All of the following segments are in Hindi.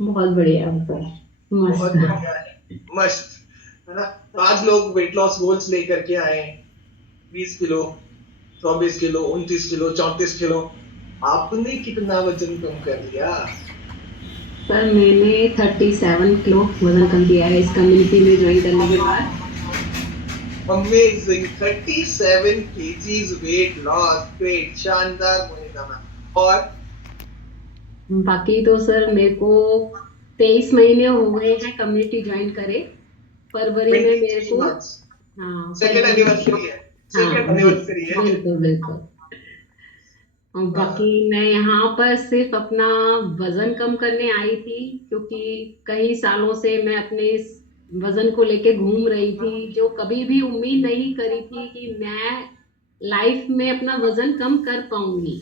बहुत बढ़िया सर। बहुत मस्त। बढ़िया है, मस्त, है ना। तो आज लोग वेट लॉस गोल्स लेकर के आए हैं, 20 किलो, 24 किलो, 29 किलो, 34 किलो। आपने कितना वजन कम कर लिया? सर मैंने 37 किलो वजन कम किया है इस कम्युनिटी में ज्वाइन करने के बाद। Amazing, 37 kgs weight loss, great, शानदार मोनिका मैम। और बाकी तो सर मेरे को 23 महीने हो गए हैं कम्युनिटी ज्वाइन करे। फरवरी में ट्वेंटी मेरे थ्री को। मंथ्स हाँ सेकेंड फरवरी। एनिवर्सरी है, सेकेंड हाँ एनिवर्सरी है। बिल्कुल बिल्कुल। और बाकी हाँ, मैं यहाँ पर सिर्फ अपना वजन कम करने आई थी, क्योंकि कई सालों से मैं अपने इस वजन को लेके घूम रही थी, जो कभी भी उम्मीद नहीं करी थी कि मैं लाइफ में अपना वजन कम कर पाऊंगी।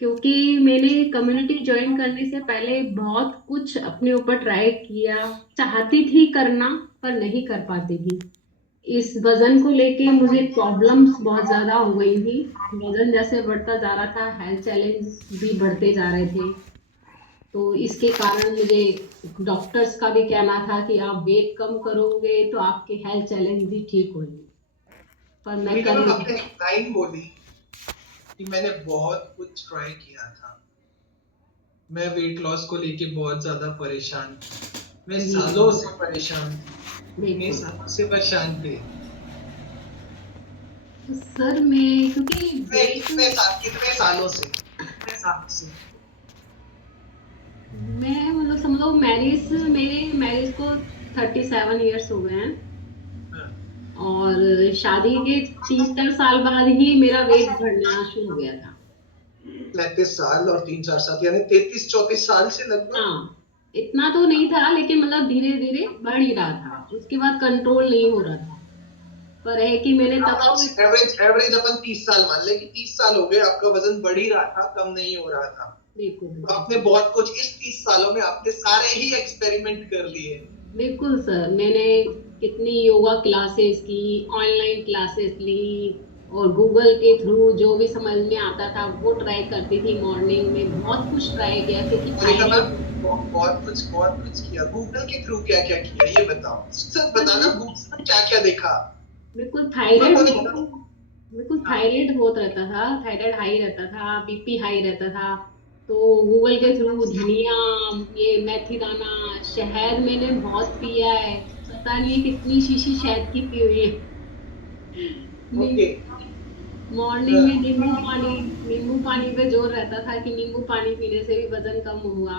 क्योंकि मैंने कम्युनिटी ज्वाइन करने से पहले बहुत कुछ अपने ऊपर ट्राई किया, चाहती थी करना, पर नहीं कर पाती थी। इस वजन को लेके मुझे प्रॉब्लम्स बहुत ज्यादा हो गई थी। वजन जैसे बढ़ता जा रहा था, हेल्थ चैलेंज भी बढ़ते जा रहे थे। तो इसके कारण मुझे डॉक्टर्स का भी कहना था कि आप वेट कम करोगे तो आपके हेल्थ चैलेंज भी ठीक होंगे, पर मैं मोनिका कर मैम, नहीं। आपने एक लाइन बोली कि मैंने बहुत कुछ ट्राई किया था, मैं वेट लॉस को लेके बहुत ज्यादा परेशान थी, मैं जी जी। सालों से परेशान थी, इतने बिल्कुल। सालों से परेशान थे। तो सर मैं क्योंकि कितने वेट, कितने सालों से, कितने सालों से? मैं मतलब समझो मैरिज, मेरे मैरिज को 37 इयर्स हो गए हैं। हाँ, और शादी के 3-4 साल बाद ही मेरा वेट बढ़ना शुरू हो गया था। 33 साल और 3 4 साल, यानी 33 34 साल से लगभग। हाँ, इतना तो नहीं था, लेकिन मतलब धीरे धीरे बढ़ ही रहा था, उसके बाद कंट्रोल नहीं हो रहा था। पर है कि मैंने तब तो अप्रोक्स एवरेज एवरेज अपन 30 साल मान ले कि 30 साल हो गए, आपका वजन बढ़ ही रहा था, कम नहीं हो रहा था। बिल्कुल तो बिल्कुल आपने सर। बहुत कुछ इस 30 सालों में आपने सारे ही एक्सपेरिमेंट कर लिए। बिल्कुल सर, मैंने कितनी योगा क्लासेस की, ऑनलाइन क्लासेस ली, और गूगल के थ्रू जो भी समझ में आता था वो ट्राई करती थी। मॉर्निंग में बहुत कुछ ट्राई किया, क्योंकि मोनिका मैम, थायराइड। बहुत कुछ किया, गूगल के थ्रू क्या क्या किया ये बताओ, सिर्फ सर बताना, गूगल में क्या क्या देखा। बिल्कुल गूगल को थायराइड, नहीं। बिल्कुल हाँ, थायराइड बहुत रहता था, थायराइड हाई रहता था, बीपी हाई रहता था। तो गूगल के थ्रू धनिया, ये मेथी दाना, शहद मैंने बहुत पिया है। पता नहीं कितनी शीशी शहद की पी हुई है। ओके। मॉर्निंग में नींबू पानी, नींबू पानी पे जोर रहता था कि नींबू पानी पीने से भी वजन कम होगा।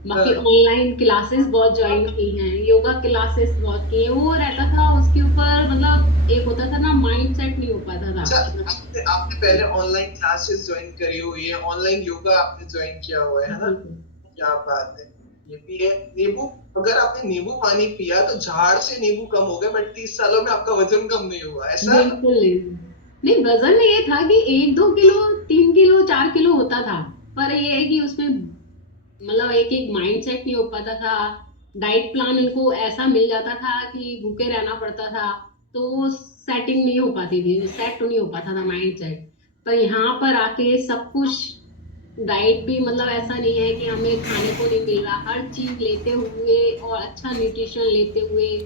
बाकी ऑनलाइन क्लासेस बहुत ज्वाइन की हैं, योगा क्लासेस बहुत की हैं। वो रहता था उसके ऊपर, मतलब एक होता था ना, माइंड सेट नहीं हो पाता था। अच्छा, आपने आपने पहले ऑनलाइन क्लासेस ज्वाइन करी हुई है, ऑनलाइन योगा आपने ज्वाइन किया हुआ है ना? बिल्कुल क्या बात है। ये भी है। नींबू, अगर आपने नींबू पानी पिया तो झाड़ से नींबू कम हो गए, बट 30 सालों में आपका वजन कम नहीं हुआ, ऐसा? बिल्कुल नहीं। नहीं, वजन ये था कि 1-2 किलो, 3 किलो, 4 किलो होता था। पर ये है कि उसमें मतलब एक एक माइंड सेट नहीं हो पाता था। डाइट प्लान उनको ऐसा मिल जाता था कि भूखे रहना पड़ता था। तो सेटिंग नहीं हो पाती थी, सेट नहीं हो पाता था माइंड सेट। पर यहाँ पर आके सब कुछ, डाइट भी मतलब ऐसा नहीं है कि हमें खाने को नहीं मिल रहा, हर चीज लेते हुए और अच्छा न्यूट्रिशन लेते हुए,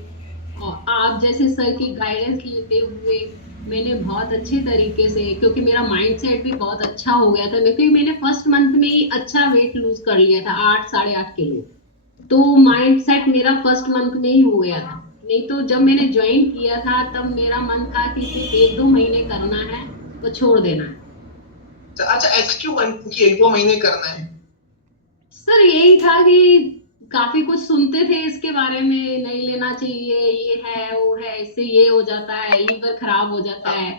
और आप जैसे सर की गाइडेंस लेते हुए, मैंने बहुत अच्छे तरीके से, क्योंकि मेरा माइंड सेट भी बहुत अच्छा हो गया था, क्योंकि मैंने फर्स्ट मंथ में ही अच्छा वेट लूज कर लिया था, 8 साढ़े 8 किलो। तो माइंड सेट मेरा फर्स्ट मंथ में ही हो गया था। नहीं तो जब मैंने ज्वाइन किया था तब मेरा मन था कि सिर्फ 1-2 महीने करना है, वो छोड़ देना है। अच्छा, ऐसा क्यों कि 1 2 महीने करना है? सर यही था कि काफी कुछ सुनते थे इसके बारे में, नहीं लेना चाहिए, ये है वो है, इससे ये हो जाता है, लीवर खराब हो जाता है।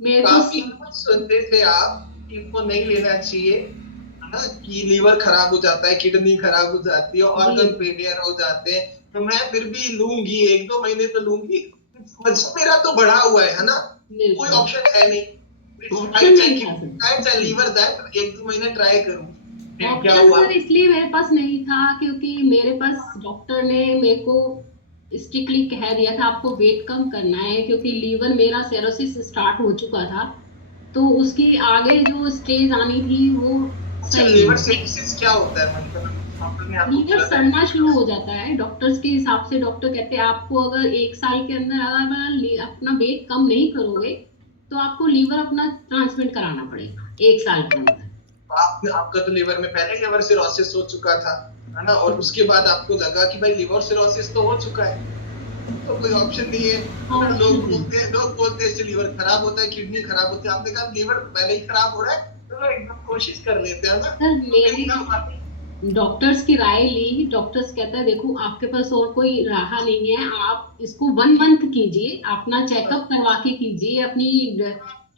मेरे को काफी कुछ सुनते थे आप कि इनको नहीं लेना चाहिए, है ना, कि लीवर खराब हो जाता है, किडनी खराब हो जाती है, जी ऑर्गन फेलियर हो जाते हैं, तो मैं फिर भी लूंगी, 1 2 महीने तो लूंगी। वजन मेरा तो बढ़ा हुआ है ना, कोई बिल्कुल। ऑप्शन है नहीं। ऑप्शन चाहे नहीं था सर। चाहे लीवर जाए, 1 2 महीने ट्राई करूं, फिर क्या ऑप्शन हुआ? सर इसलिए मेरे पास नहीं था, क्योंकि मेरे पास डॉक्टर ने मेरे को स्ट्रिक्टली कह दिया था आपको वेट कम करना है, क्योंकि लीवर मेरा सेरोसिस स्टार्ट हो चुका था। तो उसकी आगे जो स्टेज आनी थी वो अच्छा, सही लिवर नहीं। सिरोसिस क्या होता है, मोनिका मैम? अपने आप को लीवर पूरा सड़ना शुरू हो जाता है। डॉक्टर्स के हिसाब से डॉक्टर कहते हैं आपको अगर 1 साल के अंदर अगर अपना वेट कम नहीं करोगे तो आपको लीवर अपना ट्रांसप्लांट कराना पड़ेगा 1 साल के अंदर। आपका तो लिवर में पहले ही लिवर सिरोसिस हो चुका था, है ना, और उसके बाद आपको लगा कि भाई लिवर सिरोसिस तो हो चुका है, तो कोई ऑप्शन नहीं है ना। लोग बोलते हैं इससे लिवर खराब होता है, किडनी खराब होती है। आपने कहा लिवर पहले ही खराब हो रहा है तो लोग एकदम कोशिश कर लेते हैं ना, सर तो फिर क्या मेरी हुआ? डॉक्टर्स की राय ली। डॉक्टर्स कहता है देखो आपके पास और कोई राह नहीं है, आप इसको 1 मंथ कीजिए, अपना चेकअप करवा के कीजिए,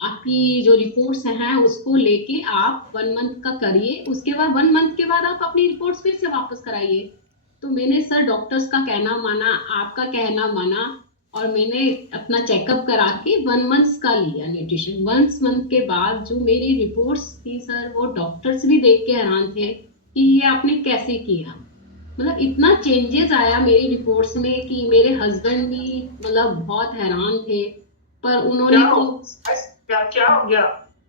आपकी जो रिपोर्ट्स हैं उसको लेके आप 1 मंथ का करिए, उसके बाद 1 मंथ के बाद आप अपनी रिपोर्ट्स फिर से वापस कराइए। तो मैंने सर डॉक्टर्स का कहना माना, आपका कहना माना, और मैंने अपना चेकअप करा के 1 मंथ का लिया न्यूट्रिशन। 1 मंथ के बाद जो मेरी रिपोर्ट्स थी सर, वो डॉक्टर्स भी देख के हैरान थे कि ये आपने कैसे किया। मतलब इतना चेंजेस आया मेरी रिपोर्ट्स में कि मेरे हस्बैंड भी मतलब बहुत हैरान थे। पर क्या उन्होंने हो तो क्या क्या हो गया?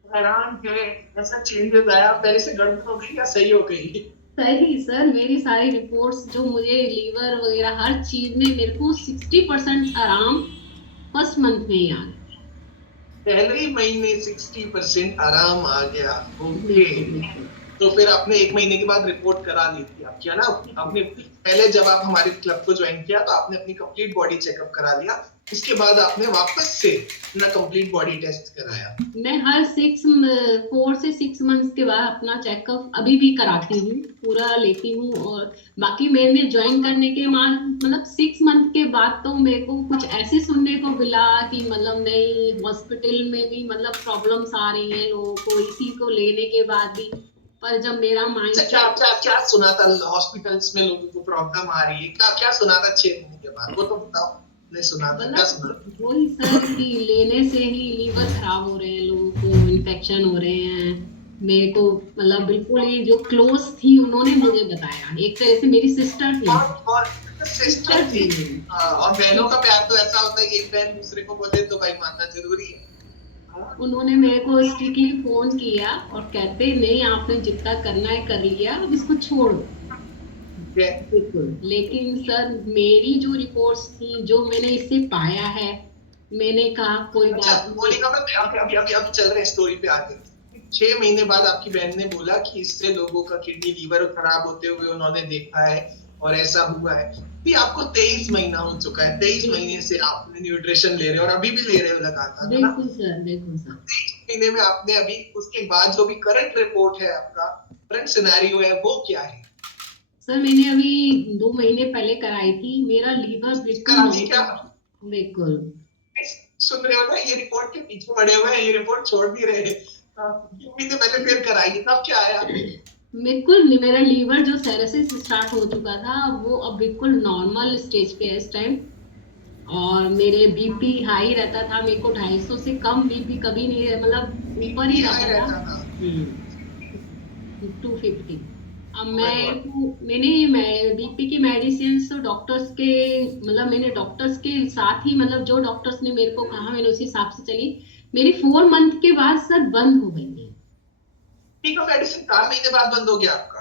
हैरान थे? ऐसा चेंजेस आया, पहले से गड़बड़ हो गई या सही हो गई? सही सर, मेरी सारी रिपोर्ट्स जो मुझे लीवर वगैरह हर चीज में मेरे को 60% आराम फर्स्ट मंथ में ही आ गया। पहले ही महीने 60% आराम आ गया। ओके। बिल्कुल बिल्कुल। तो फिर आपने 1 महीने के बाद रिपोर्ट करा ली थी आपकी, है ना? आपने पहले जब आप हमारे क्लब को ज्वाइन किया तो आपने अपनी कंप्लीट बॉडी चेकअप करा लिया, उसके बाद आपने वापस से अपना कंप्लीट बॉडी टेस्ट कराया। मैं हर 4 से 6 मंथ्स के बाद अपना चेकअप अभी भी कराती हूँ, पूरा लेती हूँ। और बाकी मैंने ज्वाइन करने के बाद मतलब 6 मंथ के बाद तो मेरे को कुछ ऐसे सुनने को मिला कि मतलब नहीं, हॉस्पिटल में भी मतलब प्रॉब्लम्स आ रही हैं लोगों को इसी को लेने के बाद भी। पर जब मेरा अच्छा, क्या माइंडसेट क्या क्या सुना था? हॉस्पिटल्स में लोगों को प्रॉब्लम आ रही है, क्या क्या सुना था 6 महीने के बाद? वो तो बताओ, नहीं सुना था, क्या सुना? मतलब वही सर कि लेने से ही लीवर खराब हो रहे हैं, लोगों को इन्फेक्शन हो रहे हैं। मेरे को मतलब बिल्कुल ही जो क्लोज थी उन्होंने मुझे बताया, एक तरह से मेरी सिस्टर थी। और सिस्टर सिस्टर थी। थी मेरी। हाँ, और बहनों का प्यार तो ऐसा होता है कि एक बहन दूसरे को बोले तो भाई मानना जरूरी है। हाँ, उन्होंने मेरे को स्ट्रिक्टली फोन किया और कहते नहीं आपने जितना करना है कर लिया, अब इसको छोड़ दो। ठीक है। बिल्कुल। लेकिन सर मेरी जो रिपोर्ट्स थी, जो मैंने इससे पाया है, मैंने कहा कोई अच्छा, बात नहीं। बोले का मैं अभी अभी अभी अभी चल रहे हैं स्टोरी पे आगे। 6 महीने बाद आपकी बहन ने बोला कि इससे लोगों का किडनी लीवर खराब होते हुए उन्होंने देखा है और ऐसा हुआ है। अभी आपको 23 महीना हो चुका है, 23 महीने से आप न्यूट्रिशन ले रहे हो और अभी भी ले रहे हो लगातार, है ना? बिल्कुल सर, बिल्कुल सर। 23 महीने में आपने अभी उसके बाद जो भी करंट रिपोर्ट है, आपका करंट सिनेरियो है, वो क्या है? सर मैंने अभी 2 महीने पहले कराई थी, मेरा लीवर बिल्कुल करा ली क्या? नॉर्मल। बिल्कुल। सुन रहे हो ना, ये रिपोर्ट के पीछे पड़े हुए हैं, ये रिपोर्ट छोड़ नहीं रहे। 2 महीने पहले फिर कराई, तब क्या आया? बिल्कुल मेरा लीवर जो सेरोसिस स्टार्ट हो चुका था वो अब बिल्कुल नॉर्मल स्टेज पे है इस टाइम। और मेरे बीपी हाई रहता था, मेरे को 250 से कम बीपी कभी नहीं मतलब ऊपर ही बीपी हाई रहता था। रहता था? 250। अब ओह माय गॉड। मैंने बीपी की मेडिसिन तो डॉक्टर्स के मतलब मैंने डॉक्टर्स के साथ ही मतलब जो डॉक्टर्स ने मेरे को कहा मैंने उसी हिसाब से चली। मेरी 4 मंथ के बाद सर बंद हो गई है। ठीक है, मेडिसिन 4 महीने बाद बंद हो गया आपका?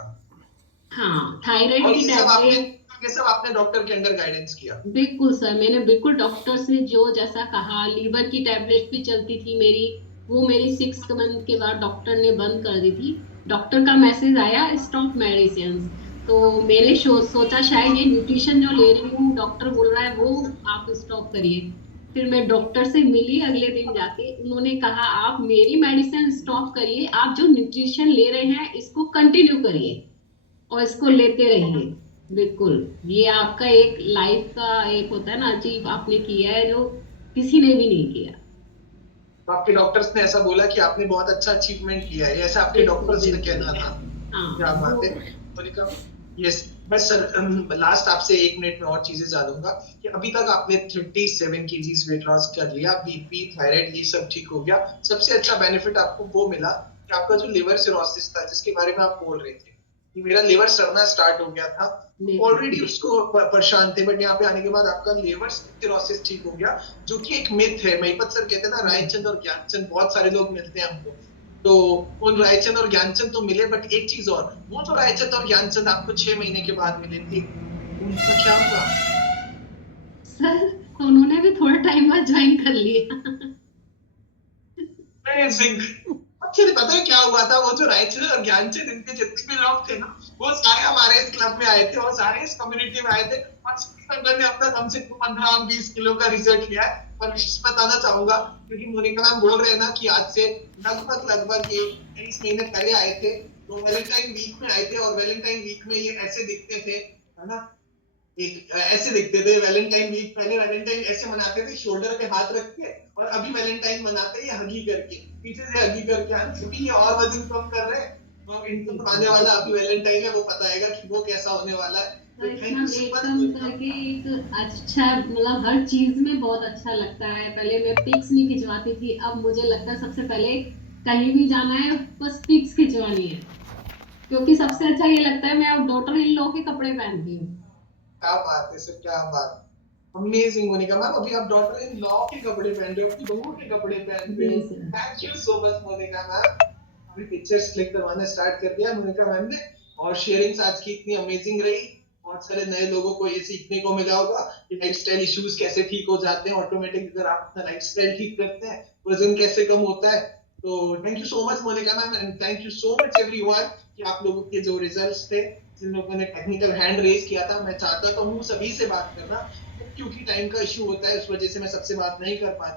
हाँ, थायराइड और की टैबलेट। ये सब आपने डॉक्टर के अंडर गाइडेंस किया? बिल्कुल सर, मैंने बिल्कुल डॉक्टर्स ने जो जैसा कहा, लीवर की टैबलेट भी चलती थी मेरी, वो मेरी 6 मंथ के बाद डॉक्टर ने बंद कर दी थी। डॉक्टर का मैसेज आया स्टॉप मेडिसिन। तो मैंने सोचा शायद ये न्यूट्रिशन जो ले रही हूँ डॉक्टर बोल रहा है वो आप स्टॉप करिए। फिर मैं डॉक्टर से मिली अगले दिन जाके, उन्होंने कहा आप मेरी मेडिसिन स्टॉप करिए, आप जो न्यूट्रिशन ले रहे हैं इसको कंटिन्यू करिए और इसको लेते रहिए। बिल्कुल। ये आपका एक लाइफ का एक होता है ना अचीव आपने किया है जो किसी ने भी नहीं किया। तो आपके डॉक्टर्स ने ऐसा बोला कि आपने बहुत अच्छा अचीवमेंट किया है, ऐसा आपके बिल्कुल डॉक्टर्स का बिल्कुल। कहना था? हाँ क्या वो। बात है, मोनिका। यस। बस सर, लास्ट आपसे 1 मिनट में और चीजें जानूंगा कि अभी तक आपने 37 kg वेट लॉस कर लिया, बीपी थायराइड ये सब ठीक हो गया, सबसे अच्छा बेनिफिट आपको वो मिला कि आपका जो लिवर सिरोसिस था जिसके बारे में आप बोल रहे थे कि मेरा लिवर सड़ना स्टार्ट हो गया था, बिल्कुल ऑलरेडी उसको परेशान थे, बट यहाँ पे आने के बाद आपका लिवर सिरोसिस ठीक हो गया, जो कि एक मिथ है। महिपत सर कहते हैं ना, रायचंद और ज्ञानचंद बहुत सारे लोग मिलते हैं हमको, तो उन रायचंद और ज्ञानचंद तो मिले, बट एक चीज और, वो जो रायचंद और ज्ञानचंद आपको 6 महीने के बाद मिले थे, उनका क्या हुआ? सर उन्होंने भी थोड़ा टाइम बाद ज्वाइन कर लिया। अमेजिंग। एक्चुअली पता है क्या हुआ था, वो जो रायचंद और ज्ञानचंद, इनके जितने भी लोग थे ना, वो सारे हमारे इस क्लब में आए थे और सारे इस कम्युनिटी में आए थे, और सभी लोगों ने अपना कम से कम 15-20 किलो का रिजल्ट लिया है। और विशेष बताना चाहूंगा, क्योंकि मोनिका मैम बोल रहे हैं ना कि आज से लगभग लगभग ये 23 महीने पहले आए थे, तो वैलेंटाइन वीक में आए थे, और वैलेंटाइन वीक में ये ऐसे दिखते थे, है ना, एक ऐसे दिखते थे वैलेंटाइन वीक। पहले वैलेंटाइन ऐसे मनाते थे शोल्डर पे हाथ रख के, और अभी वैलेंटाइन मनाते हैं हगी करके, पीछे से हगी करके, क्योंकि ये और वजन कम कर रहे हैं, तो इनको तो आने वाला अभी वैलेंटाइन है, वो बताएगा कि वो कैसा होने वाला है। तो तो थैंक इतना you so welcome much. करके एक अच्छा, मतलब हर चीज में बहुत अच्छा लगता है। पहले मैं पिक्स नहीं खिंचवाती थी, अब मुझे लगता है सबसे पहले कहीं भी जाना है बस पिक्स खिंचवानी है, क्योंकि सबसे अच्छा ये लगता है मैं अब डॉटर इन लॉ के कपड़े पहनती हूँ। क्या बात है सर, क्या बात, अमेजिंग मोनिका मैम, अभी आप डॉटर इन लॉ के कपड़े पहन रहे हो, अपनी बहू के कपड़े पहन जी रहे हो। Sir. Thank you so much Monika ma'am. अभी पिक्चर्स क्लिक करवाना स्टार्ट कर दिया मोनिका मैम ने, और शेयरिंग्स आज की इतनी अमेजिंग रही। बहुत सारे नए लोगों को ये सीखने को मिला होगा कि लाइफस्टाइल इश्यूज कैसे ठीक हो जाते हैं ऑटोमेटिक, अगर आप अपना लाइफस्टाइल ठीक करते हैं, वजन कैसे कम होता है। तो thank you so much Monika ma'am, and thank you so much everyone कि आप लोगों के जो रिजल्ट्स थे, जिन लोगों ने टेक्निकल हैंड रेज किया था, मैं चाहता तो हूँ सभी से बात करना, क्योंकि टाइम का इश्यू होता है, उस वजह से मैं सबसे बात नहीं कर पाता।